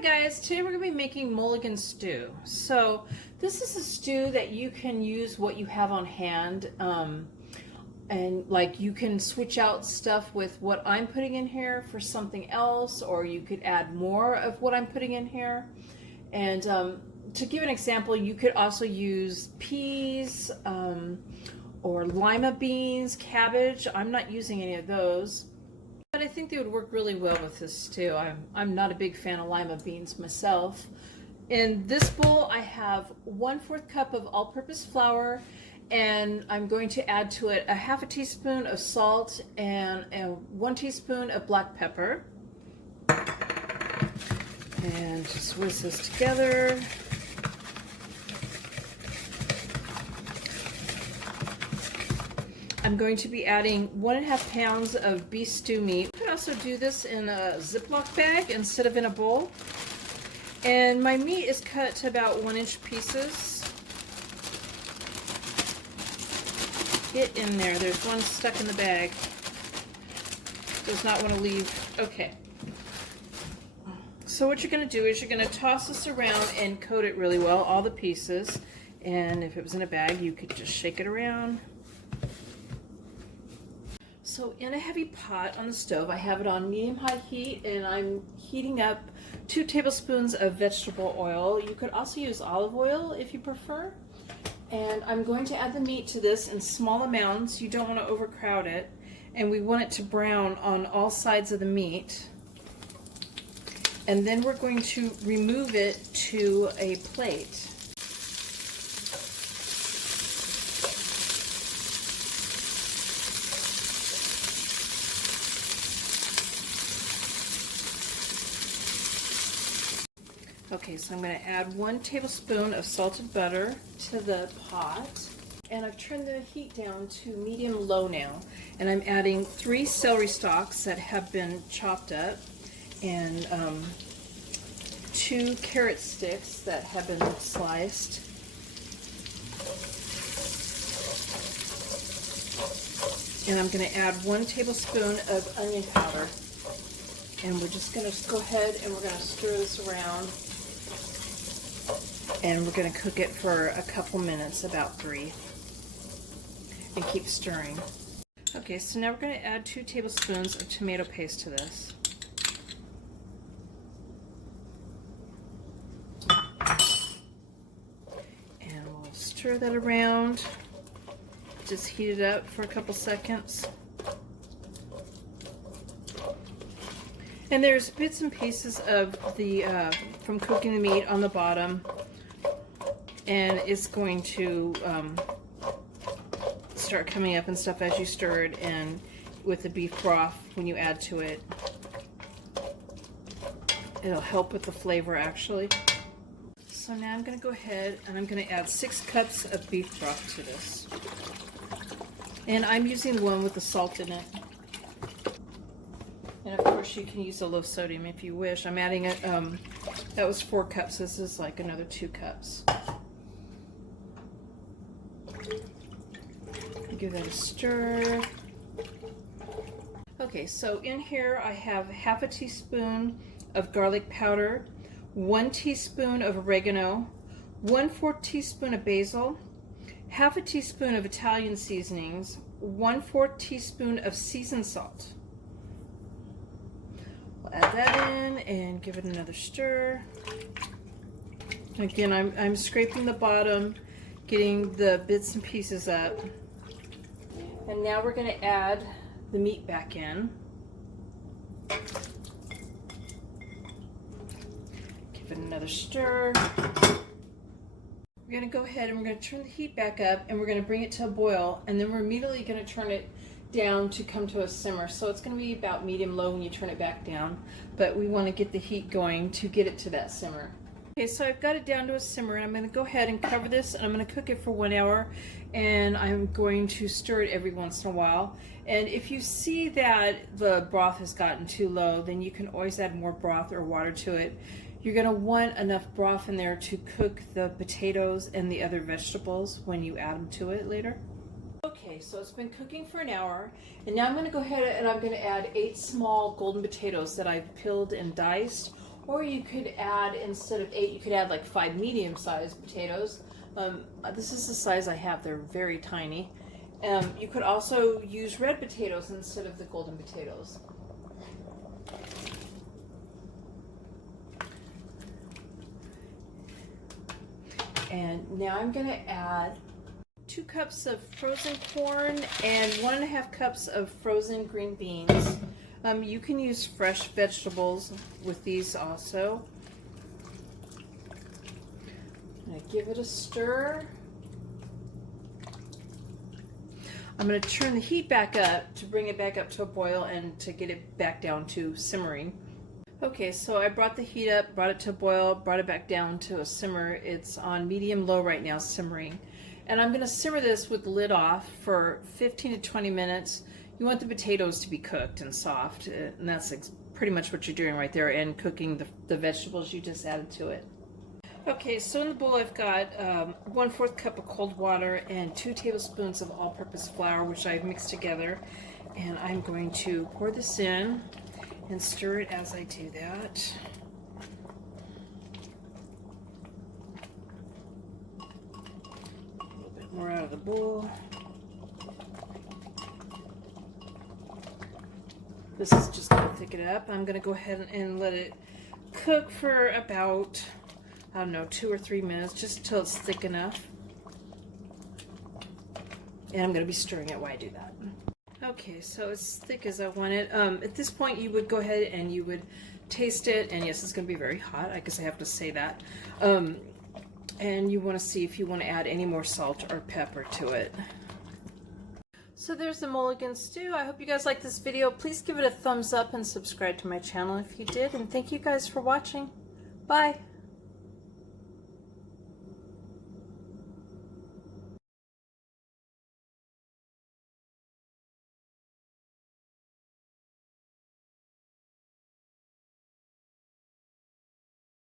Hi guys, today we're going to be making Mulligan Stew. So this is a stew that you can use what you have on hand, and like you can switch out stuff with what I'm putting in here for something else, or you could add more of what I'm putting in here. And to give an example, you could also use peas or lima beans, cabbage. I'm not using any of those, but I think they would work really well with this stew. I'm not a big fan of lima beans myself. In this bowl I have 1/4 cup of all-purpose flour, and I'm going to add to it a half a teaspoon of salt and 1 teaspoon of black pepper. And just whisk this together. I'm going to be adding 1.5 pounds of beef stew meat. You can also do this in a Ziploc bag instead of in a bowl. And my meat is cut to about 1-inch pieces. Get in there. There's one stuck in the bag. Does not want to leave. Okay. So what you're going to do is you're going to toss this around and coat it really well, all the pieces. And if it was in a bag, you could just shake it around. So in a heavy pot on the stove, I have it on medium-high heat, and I'm heating up 2 tablespoons of vegetable oil. You could also use olive oil if you prefer. And I'm going to add the meat to this in small amounts. You don't want to overcrowd it. And we want it to brown on all sides of the meat. And then we're going to remove it to a plate. Okay, so I'm going to add 1 tablespoon of salted butter to the pot, and I've turned the heat down to medium-low now, and I'm adding 3 celery stalks that have been chopped up, and 2 carrot sticks that have been sliced. And I'm going to add 1 tablespoon of onion powder, and we're just going to go ahead and we're going to stir this around. And we're going to cook it for a couple minutes, about 3, and keep stirring. Okay, so now we're going to add 2 tablespoons of tomato paste to this. And we'll stir that around. Just heat it up for a couple seconds. And there's bits and pieces of the from cooking the meat on the bottom. And it's going to start coming up and stuff as you stir it, and with the beef broth when you add to it. It'll help with the flavor actually. So now I'm going to go ahead and I'm going to add 6 cups of beef broth to this. And I'm using the one with the salt in it. And of course you can use a low sodium if you wish. I'm adding it, that was 4 cups, this is like another 2 cups. Give that a stir. Okay, so in here I have half a teaspoon of garlic powder, 1 teaspoon of oregano, 1/4 teaspoon of basil, half a teaspoon of Italian seasonings, 1/4 teaspoon of seasoned salt. We'll add that in and give it another stir. Again, I'm scraping the bottom, getting the bits and pieces up. And now we're going to add the meat back in. Give it another stir. We're going to go ahead and we're going to turn the heat back up, and we're going to bring it to a boil, and then we're immediately going to turn it down to come to a simmer. So it's going to be about medium-low when you turn it back down, but we want to get the heat going to get it to that simmer. Okay, so I've got it down to a simmer, and I'm going to go ahead and cover this, and I'm going to cook it for 1 hour, and I'm going to stir it every once in a while. And if you see that the broth has gotten too low, then you can always add more broth or water to it. You're going to want enough broth in there to cook the potatoes and the other vegetables when you add them to it later. Okay, so it's been cooking for an hour, and now I'm going to go ahead and I'm going to add 8 small golden potatoes that I've peeled and diced, Or you could add, instead of 8, you could add like 5 medium-sized potatoes. This is the size I have. They're very tiny. You could also use red potatoes instead of the golden potatoes. And now I'm going to add 2 cups of frozen corn and 1.5 cups of frozen green beans. You can use fresh vegetables with these also. I'm going to give it a stir. I'm going to turn the heat back up to bring it back up to a boil and to get it back down to simmering. Okay, so I brought the heat up, brought it to a boil, brought it back down to a simmer. It's on medium-low right now, simmering. And I'm going to simmer this with the lid off for 15 to 20 minutes. You want the potatoes to be cooked and soft, and that's pretty much what you're doing right there, and cooking the vegetables you just added to it. Okay, so in the bowl I've got 1/4 cup of cold water and 2 tablespoons of all-purpose flour, which I've mixed together. And I'm going to pour this in and stir it as I do that. A little bit more out of the bowl. This is just going to thicken it up. I'm going to go ahead and let it cook for about, I don't know, 2 or 3 minutes, just until it's thick enough. And I'm going to be stirring it while I do that. Okay, so it's thick as I want it. At this point, you would go ahead and you would taste it. And yes, it's going to be very hot. I guess I have to say that. And you want to see if you want to add any more salt or pepper to it. So there's the Mulligan Stew. I hope you guys liked this video. Please give it a thumbs up and subscribe to my channel if you did. And thank you guys for watching. Bye.